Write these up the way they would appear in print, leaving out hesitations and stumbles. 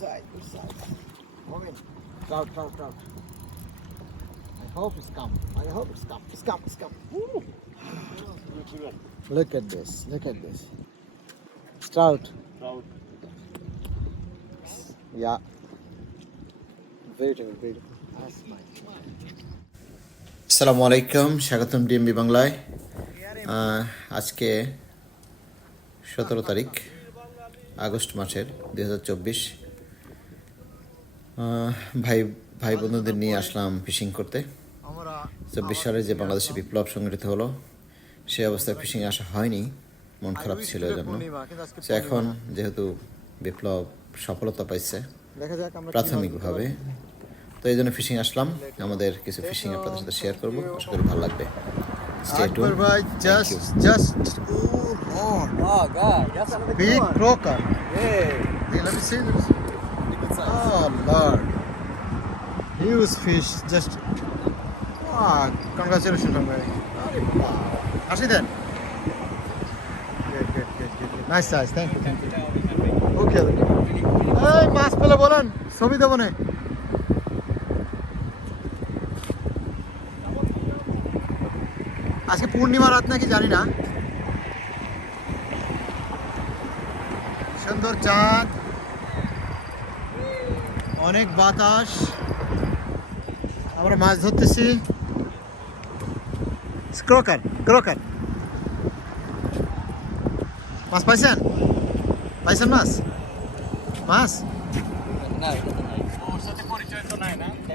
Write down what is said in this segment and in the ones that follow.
side, good side. Moving. Trout, trout, trout. I hope it's come. I hope it's come. It's come, it's come. Woo. Look at this, look at this. It's trout. Trout. Yeah. Beautiful, beautiful. That's my. আসসালামু আলাইকুম, স্বাগতম DMB বাংলায়। আজকে 17 তারিখ August মাসের 2024। ভাই বন্ধুদের নিয়ে আসলাম ফিশিং করতে। 24 সালে যে বাংলাদেশে বিপ্লব সংগঠিত হলো, সে অবস্থায় ফিশিং আসা হয়নি, মন খারাপ ছিল এই জন্য। এখন যেহেতু বিপ্লব সফলতা পাইছে প্রাথমিকভাবে, তো এই জন্য ফিশিং আসলাম। আমাদের কিছু ফিশিং আপনাদের সাথে শেয়ার করবো, আশা করি ভালো লাগবে। Stay tuned. Oh God, that's another Big good one. croaker. Hey, Hey, let me see this. Oh Lord, huge fish. Just wow! Congratulations, Mary. Wow. Ashi then. Good. Nice size. Thank you. Okay. Hey, mass pela bolan. Sobi debo ne. আজকে পূর্ণিমা রাত নাকি জানি না, সুন্দর চাঁদ, অনেক বাতাস, আমরা মাছ ধরতেছি। ক্রোকার ক্রোকার মাছ পাইছেন? পাইছেন মাছ? মাছ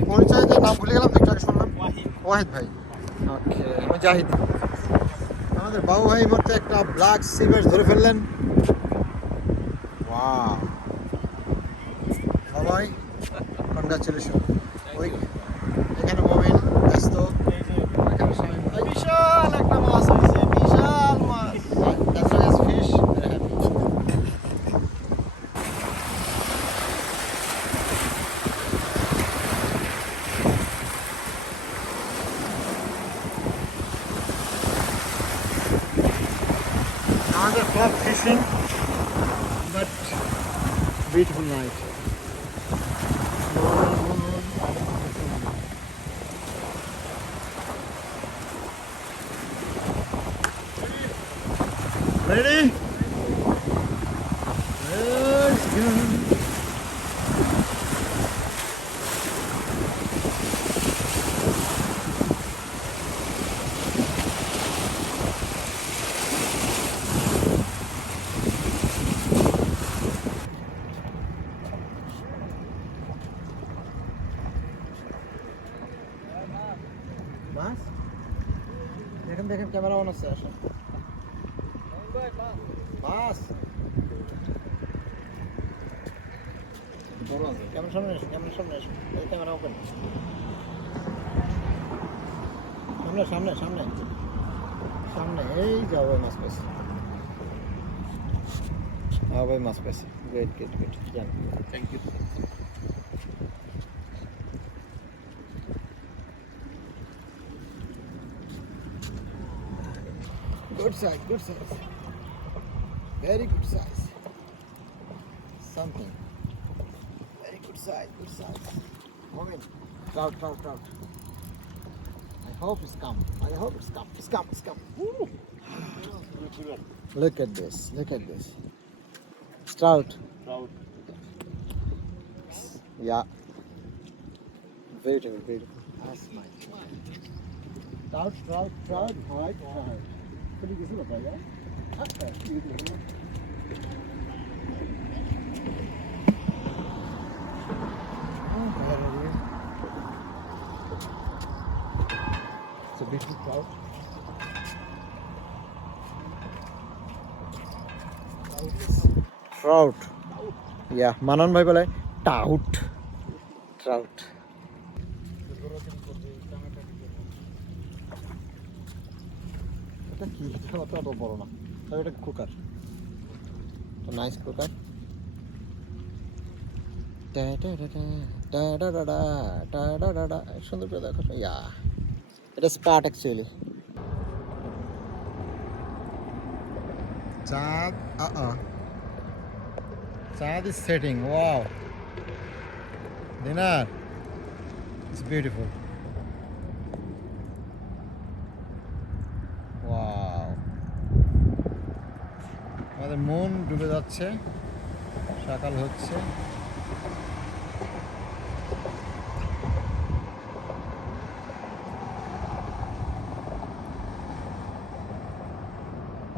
পরিচয় যে নাম ভুলে গেলাম, একটু আগে শুনলাম। ওয়াহিদ ভাই। ওকে, আমি জাহিদ। আমাদের বাবু ভাই মধ্যে একটা ব্ল্যাক সিবাস ধরে ফেললেন। ওয়াও, সবাই কনগ্রাচুলেশন। ওই এখানে মোমিন ব্যস্ত, এখানে সবাই বিশাল একটা মাছ হয়েছে, বিশাল মাছ। That's why it's fish. Very happy. Another club fishing, but beautiful night. Ready? Let's go. মাছ দেখেন দেখেন, ক্যামেরা অন আছে। আসেন মাছ, ক্যামেরা সামনে এসো, ক্যামেরা সামনে এসো, এই ক্যামেরা ওপেন, সামনে সামনে সামনে সামনে। এই যাও, ওই মাছ পেয়েছে। ওই মাছ পেয়েছে। গুড গুড গুড, জান, thank you. Good size, good size. Very good size. Something. Very good size, good size. Moving. Trout, trout, trout. I hope it's come. I hope it's come. It's come, it's come. Woo. Look at this, look at this. It's trout. trout. Yeah. Beautiful, beautiful. That's nice. Trout, trout, trout, white trout. Pretty good, look at that. It's a beautiful trout. Trout. Yeah, Manan bhai bole trout. Trout. এটা কি? অত বড় না, তবে এটা cooker. তো nice cooker. সুন্দর করে দেখো। ইয়া, এটা স্পাট অ্যাকচুয়ালি। চাঁদ, চাঁদ is setting. Wow. Dinar, it's beautiful. Wow. আমাদের মন ডুবে যাচ্ছে, সকাল হচ্ছে।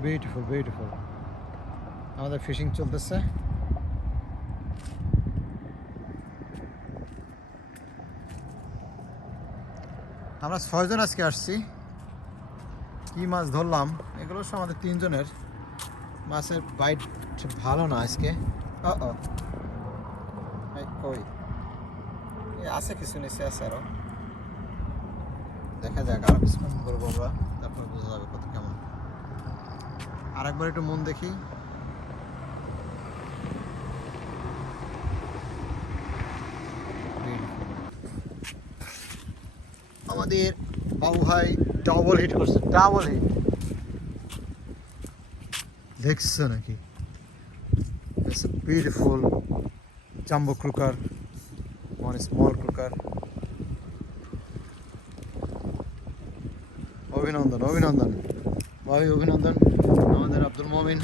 Beautiful beautiful. আমাদের ফিশিং চলতেছে। আমরা 6 জন আজকে আসছি। কি মাছ ধরলাম এগুলো সব আমাদের 3 জনের। মাছের বাইট ভালো না আজকে। কই আছে কিছু নিচে আছে আরো, দেখা যাক আরো কিছুক্ষণ করবো আমরা, তারপর বোঝা যাবে কত কেমন। আরেকবার একটু মন দেখি। আমাদের বাবু ভাই ডাবল হিট করছে, ডাবল হিট দেখছো নাকি? It's a beautiful jumbo croaker, one small croaker. অভিনন্দন অভিনন্দন ভাই, অভিনন্দন। আমাদের আব্দুল মমিন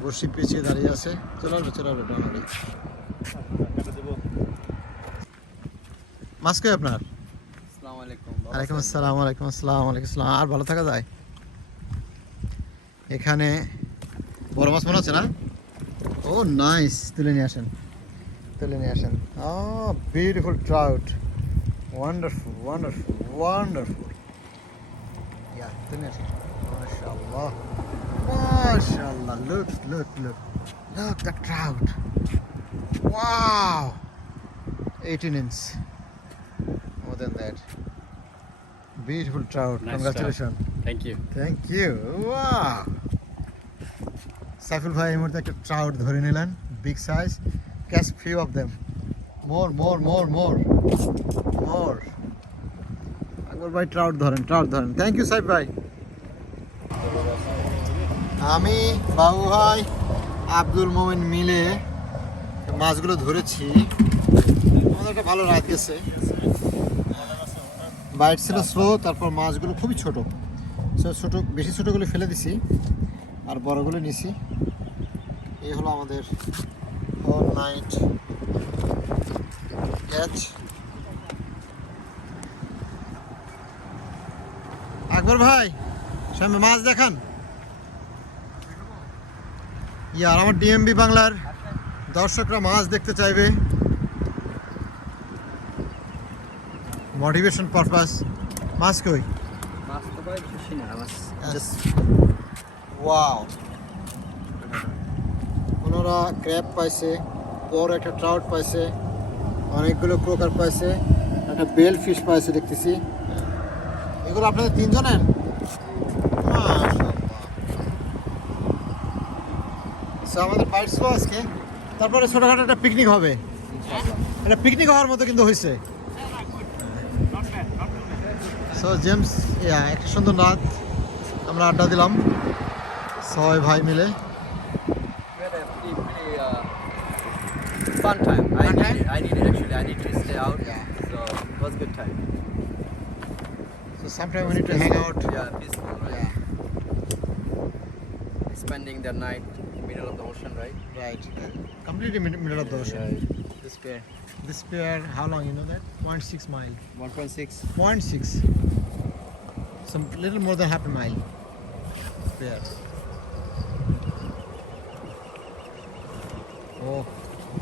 বর্ষি পিছিয়ে দাঁড়িয়ে আছে। চলে আসবে ডানারি। মাছ কই আপনার? ওয়ালাইকুম আসসালাম, ওয়ালাইকুম আসসালাম, ওয়ালাইকুম আসসালাম। আর ভালো থাকা যায়? এখানে বড় মাছ মনে হচ্ছে না? ও নাইস, তুলে নিয়ে আসেন, তুলে নিয়ে আসেন। Oh beautiful trout, wonderful wonderful wonderful. Yeah, তুলে নিয়ে আসেন। মাশাআল্লাহ মাশাআল্লাহ, look look look look the trout. Wow, 18 inch, more than that. Beautiful trout. Nice Congratulations. Thank you. Thank you. Wow. Saiful ভাই এই মুহূর্তে একটা ট্রাউট ধরে নিলেন, big size. Catch few of them. More more more more more. Akbar ভাই trout ধরেন, trout ধরেন। Thank you Saif ভাই। আমি বাবু ভাই আব্দুল মোমিন মিলে মাছগুলো ধরেছি। আমাদের একটা ভালো রাত গেছে। বাইট ছিল স্লো, তারপর মাছগুলো খুবই ছোট। ছোট, বেশি ছোটগুলো ফেলে দিছি আর বড়গুলো নিছি। এই হলো আমাদের অল নাইট ক্যাচ। আকবর ভাই সামনে মাছ দেখান। ইয়ার আমার ডিএমবি বাংলার দর্শকরা মাছ দেখতে চাইবে, মোটিভেশন পারপাস। মাছ কই? ওয়াও, ওনারা ক্র্যাব পাইছে, বড় একটা ট্রাউট পাইছে, অনেকগুলো ক্রোকার পাইছে, একটা বেল ফিশ পাইছে দেখতেছি। এগুলো আপনাদের 3 জনের? আমাদের বাইট ছিল আজকে। তারপরে ছোটখাটো একটা পিকনিক হবে, একটা পিকনিক হওয়ার মতো কিন্তু হয়েছে। সো জেমস, একটা সুন্দর রাত আমরা আড্ডা দিলাম 6 ভাই মিলে। Fun time. Fun time? I needed to stay out. Yeah. So it was a good time. So sometime we need to hang out. Yeah, peaceful, right? Yeah, Spending the night in the middle of the ocean, right? right. Completely middle of the ocean. This pair. This pier, how long you know that? 0.6 mile. 1.6. 0.6. Some little more than half a mile. Pier. Oh,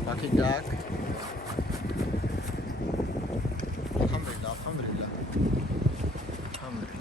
পাখি ডাক। আলহামদুলিল্লাহ আলহামদুলিল্লাহ আলহামদুলিল্লাহ।